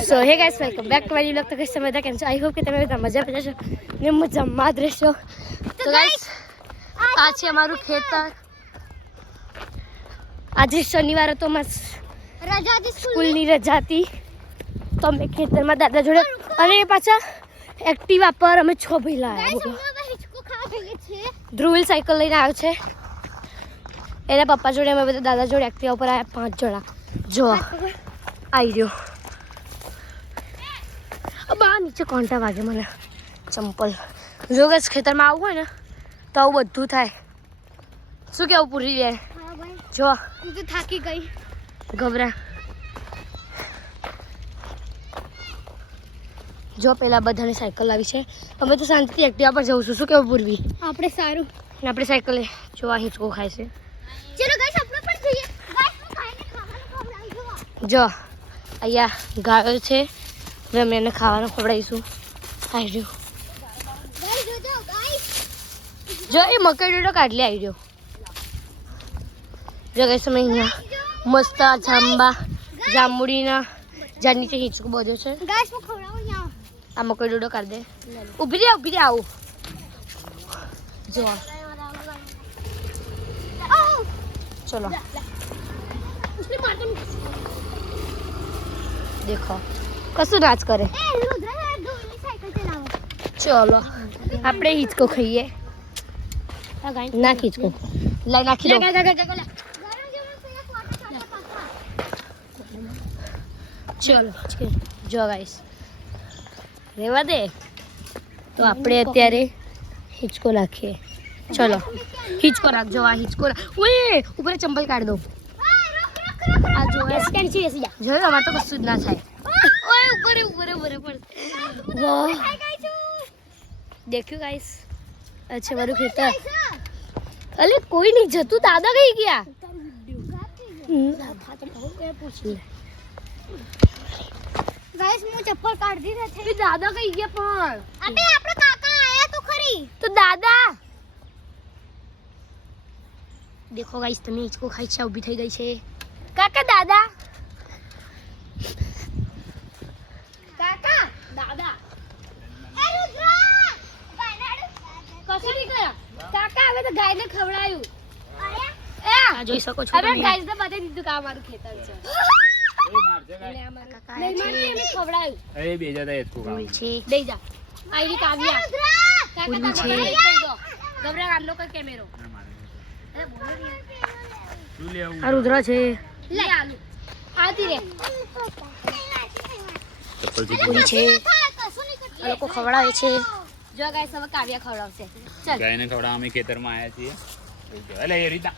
So hey guys welcome back to my blog તો કઈ બધા કેમ છો? આઈ હોપ કે તમે બધા મજા માં જશો ને મજામાં જ રહેશો. તો ગાઈસ આ છે અમારું ખેતર. આજે શનિવાર હતો માં સ્કૂલની? રજા હતી. તો અમે ખેતરમાં દાદા જોડે અને પાછા એક્ટિવા પર અમે છ જઈએ છીએ. ધ્રુવિલ સાયકલ લઈને આવ્યો છે. એના પપ્પા જોડે અમે બધા દાદા જોડે એક્ટિવા ઉપર આવ્યા પાંચ જણા. જો આવી રહ્યો. આ બા નીચે કોન્ટા વાગે મને. ચંપલ. જો કે ખેતરમાં આવવું હોય ને તો આવું બધું થાય. શું કેવું પૂરી ભાઈ. જો. હું તો થાકી ગઈ. ગભરા. જો પેલા બધાને સાયકલ લાવી છે. અમે તો શાંતિથી એક્ટિવા પર જવું છું. શું કેવું પૂરવી? આપણે સારું. ને આપણે સાયકલે જો આ હિંચકો ખાય છે. ચલો ગાઈસ આપણે પણ જઈએ. ગાઈસ જો અહીંયા ગાયો છે. હવે અમે એને ખાવાનું ખવડાવીશું. આવી રહ્યું જો, એ મકાઈ ડોડો કાઢલી આવી રહ્યો જો કઈ સમય અહીંયા મસ્ત જાંબા, જાંબુડીના, જ્યાં નીચે હિંચકો બધો છે. આ મકાઈ ડોડો કાઢી દે. ઊભી રે ઊભી રે, આવું. જો ચલો. દેખો કશું ના જ કરે ચલો. આપણે હિચકો ખાઈએ. ના હિચકો લઈ નાખી ચલો જો ગાઈસ રેવા દે. તો આપણે અત્યારે હિચકો નાખીએ. ચલો. હિચકો રાખજો આ હિચકો ઓએ ઉપર ચંપલ કાઢ દો. આ જો એસકેન છે એસી જો તો કશું જ ના થાય. ઓય ઉપર ઉપર ઉપર ઉપર વાહ દેખ્યું ગાઈસ અચ્છા મારું ખેતર અલે કોઈ નહીં જતું દાદા કઈ ગયા પૂછી गाइस मुझे चप्पल काट दी थे લે દાદા કઈ ગયા પણ अबे आपका काका आया तो खरी તો દાદા દેખો ગાઈસ તમે હિંચકો ખાઈ છે ઊભી થઈ ગઈ છે કાકા દાદા દાદા. કશું નહીં કર્યા. કાકા હવે તો ગાયને ખવડાયું. આ જોઈ શકો છો તમે. ગાઈસ તો મારું ખેતર છે. એ મારજે દઈ જા. આઈરી કાવ્યા. કાકા તા ખવડાઈ કેમેરો. એ લે આવું આ રે. પૂરી છે. આ લોકો ખવડાવે છે. જો ગાય હવે કાવ્યા ખવડાવશે. ચાલ. ગાયને ખવડાવવા અમે ખેતરમાં આવ્યા છીએ. એટલે એ રીતા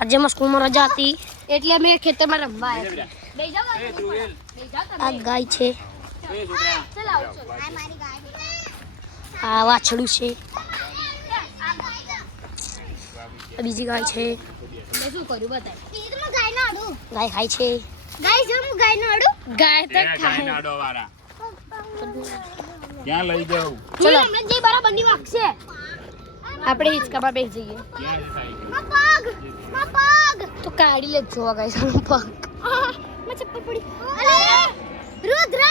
આજે માં રજા હતી. એટલે અમે ખેતરમાં રમવા આવ્યા આ ગાય છે. આ વાછડું છે. બીજી ગાય છે. ગાય ખાય છે. ગાય જમું ગાય નડું? ગાય તો ખાય. નડો વાળા ક્યાં લઈ જાઉં? ચલો. હમણે જઈ બરાબર બની વાગશે. આપણે હિચકા પર બેસી જઈએ. પગ પગ. તો કાઢી લે જો ગાય આનો પગ. માં ચપ્પલ પડી. અરે રુદ્ર!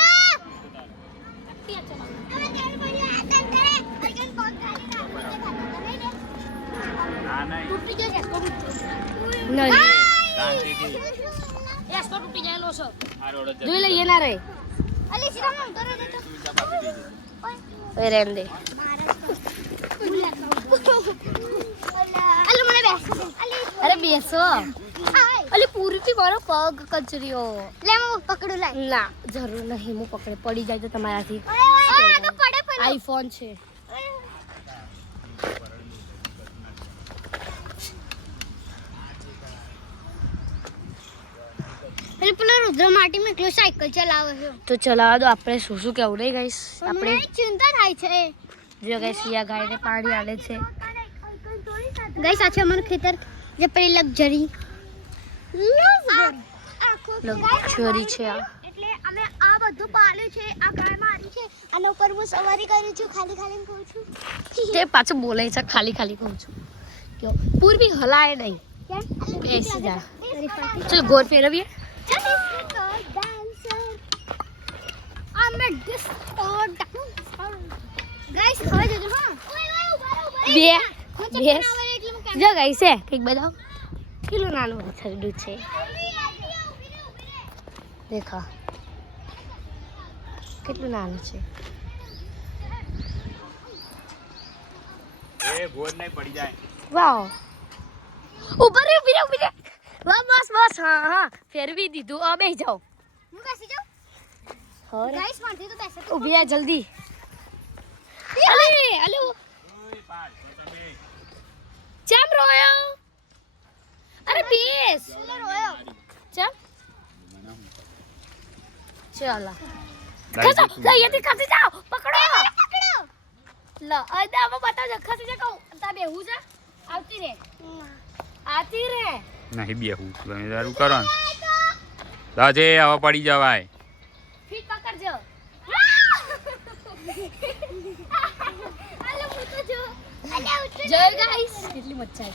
નહીં. રસ્તો તૂટી ગયેલો છે. જોઈ લઈએ ના રે અલી સીધા ઉતરો દે તો. એ રેમ દે અલી મને બેસ. અરે બેસો. અલી પૂરી પૂરીથી મારો પગ કચરીઓ. લે હું પકડું લાય. ના જરૂર નહીં હું પકડે. પડી જાય તો તમારાથી. આઈફોન છે. પેલો પેલો રુદ્ર માટી મેં એકલો સાયકલ ચલાવે છે. તો ચલાવવા દો આપણે શું શું કેવું નહીં ગાઈસ આપણે ચિંતા થાય છે. જો ગાઈસ યા ગાયને પાણી આલે છે. ગાઈસ આ છે અમારું ખેતર. જે પેલી લક્ઝરી. લક્ઝરી? છે આ. એટલે અમે આ બધું પાલ્યું છે. આ ગાય મારી છે. આના ઉપર હું સવારી કરું છું. ખાલી ખાલી કહું છું. તે પાછું બોલે છે. ખાલી ખાલી કહું છું. કે પૂર્વી હલાય નહીં. બેસી જા. ચલ ગોર ફેરવીએ. બે બે જો ગઈ છે કંઈક બધા કેટલું નાનું થયેલું છે દેખો કેટલું નાનું છે એ ગોળ નહીં પડી જાય. વાવ ઉપર ઊભી રે ઊભી રે વાહ બસ બસ હા હા. ફેરવી દીધું. આ બેસી જાઓ. હું બેસી જાઉં? હોર ગાઈસ મારથી તો બેસે તો. ઊભી આ જલ્દી. અલે! અલે ચમ રોયો? અરે બેસ. હોય ચમ. ચાલો. ખસો તું. ખસી જાઓ. પકડો. પકડો. લ અદા બતાવજો ખસી જા કહું. તા બેહું જા આવતી રે. આવતી રે. નહીં બેહું તમે તારું કરો ને. દાજે હવે પડી જવાય. ફીટ પકડજો. હું જય ગાઈસ. કેટલી મચ્છા